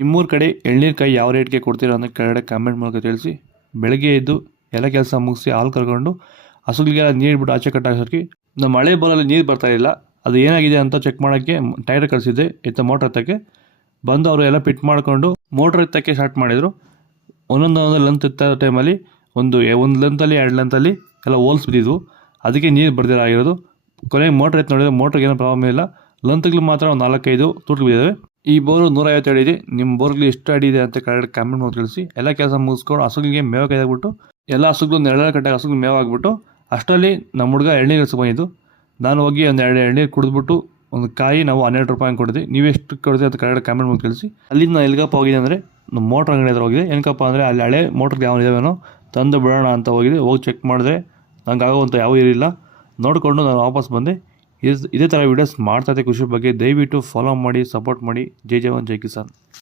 ನಿಮ್ಮೂರ ಕಡೆ ಎಳ್ನೀರು ಕಾಯಿ ಯಾವ ರೇಟ್ಗೆ ಕೊಡ್ತೀರಾ ಅಂತ ಕೆಳಗಡೆ ಕಾಮೆಂಟ್ ಮೂಲಕ ತಿಳಿಸಿ. ಬೆಳಗ್ಗೆ ಎದ್ದು ಎಲ್ಲ ಕೆಲಸ ಮುಗಿಸಿ ಹಾಲು ಕರ್ಕೊಂಡು ಹಸುಗಳಿಗೆಲ್ಲ ನೀರು ಬಿಟ್ಟು ಆಚೆ ಕಟ್ಟಾಕೋಕ್ಕೆ ನಮ್ಮ ಮಳೆ ಬರೋಲ್ಲಿ ನೀರು ಬರ್ತಾ ಇಲ್ಲ. ಅದು ಏನಾಗಿದೆ ಅಂತ ಚೆಕ್ ಮಾಡೋಕ್ಕೆ ಟೈರ್ ಕಳಿಸಿದ್ದೆ ಮೋಟ್ರ್ ಎತ್ತಕ್ಕೆ ಬಂದು ಅವರು ಎಲ್ಲ ಫಿಟ್ ಮಾಡಿಕೊಂಡು ಮೋಟ್ರ್ ಎತ್ತಕ್ಕೆ ಸ್ಟಾರ್ಟ್ ಮಾಡಿದರು. ಒಂದೊಂದು ಲೆಂತ್ ಎತ್ತ ಟೈಮಲ್ಲಿ ಒಂದು ಲೆಂತಲ್ಲಿ 2 ಲೆಂತಲ್ಲಿ ಎಲ್ಲ ಹೋಲ್ಸ್ ಬಿದ್ದಿದ್ವು. ಅದಕ್ಕೆ ನೀರು ಬರ್ದಿರಾಗಿರೋದು. ಕೊನೆಗೆ ಮೋಟ್ರ್ ಎತ್ತು ನೋಡಿದರೆ ಮೋಟ್ರಿಗೆ ಏನೂ ಪ್ರಾಬ್ಲಮ್ ಇಲ್ಲ. ಲೆಂತ್ಗಳು ಮಾತ್ರ ಒಂದು 4-5 ತೂಟು ಬಿದ್ದಿದ್ದಾವೆ. ಈ ಬೋರು 150 ಅಡಿ ಇದೆ. ನಿಮ್ಮ ಬೋರ್ಗಳು ಎಷ್ಟು ಅಡಿ ಇದೆ ಅಂತ ಕೆಳಗಡೆ ಕಾಮೆಂಟ್ ಮಾಡಿ ತಿಳಿಸಿ. ಎಲ್ಲ ಕೆಲಸ ಮುಗಿಸ್ಕೊಂಡು ಹಸುಗಳಿಗೆ ಮೇವು ಕಾಯ್ದಾಗ್ಬಿಟ್ಟು ಎಲ್ಲ ಹಸುಗಳು ನೆರಳ ಕಟ್ಟಾಗ ಹಸುಗಳು ಮೇವು ಆಗಿಬಿಟ್ಟು ಅಷ್ಟರಲ್ಲಿ ನಮ್ಮ ಹುಡುಗ ಎಳ್ನೀರು ಬಂದಿದ್ದು. ನಾನು ಹೋಗಿ ಒಂದು 2 ಎಳ್ನೀರು ಕುಡಿದ್ಬಿಟ್ಟು ಒಂದು ಕಾಯಿ ನಾವು 12 ರೂಪಾಯಿ ಕೊಡ್ತೀವಿ. ನೀವು ಎಷ್ಟು ಕೊಡ್ತೀವಿ ಅಂತ ಕೆಳಗಡೆ ಕಾಮೆಂಟ್ ಮಾಡಿ ತಿಳಿಸಿ. ಅಲ್ಲಿಂದ ನಾನು ಎಲ್ಗಪ್ಪ ಹೋಗಿದೆ ಅಂದರೆ ನಮ್ಮ ಮೋಟ್ರ್ ಅಂಗಡಿ ಹತ್ರ ಹೋಗಿದೆ. ಏನಕ್ಕಪ್ಪ ಅಂದರೆ ಅಲ್ಲಿ ಹಳೆ ಮೋಟ್ರಿಗೆ ಯಾವ ಇದಾವೇನೋ ತಂದು ಬಿಡೋಣ ಅಂತ ಹೋಗಿ ಚೆಕ್ ಮಾಡಿದ್ರೆ ನಂಗೆ ಆಗೋವಂಥ ಯಾವ ಇರಲಿಲ್ಲ. ನೋಡಿಕೊಂಡು ನಾನು ವಾಪಸ್ ಬಂದೆ. ಇದೇ ಥರ ವೀಡಿಯೋಸ್ ಮಾಡ್ತಾಯಿದ್ದೆ ಖುಷಿ ಬಗ್ಗೆ. ದಯವಿಟ್ಟು ಫಾಲೋ ಮಾಡಿ, ಸಪೋರ್ಟ್ ಮಾಡಿ. ಜೈ ಜವಾನ್ ಜೈ ಕಿಸಾನ್.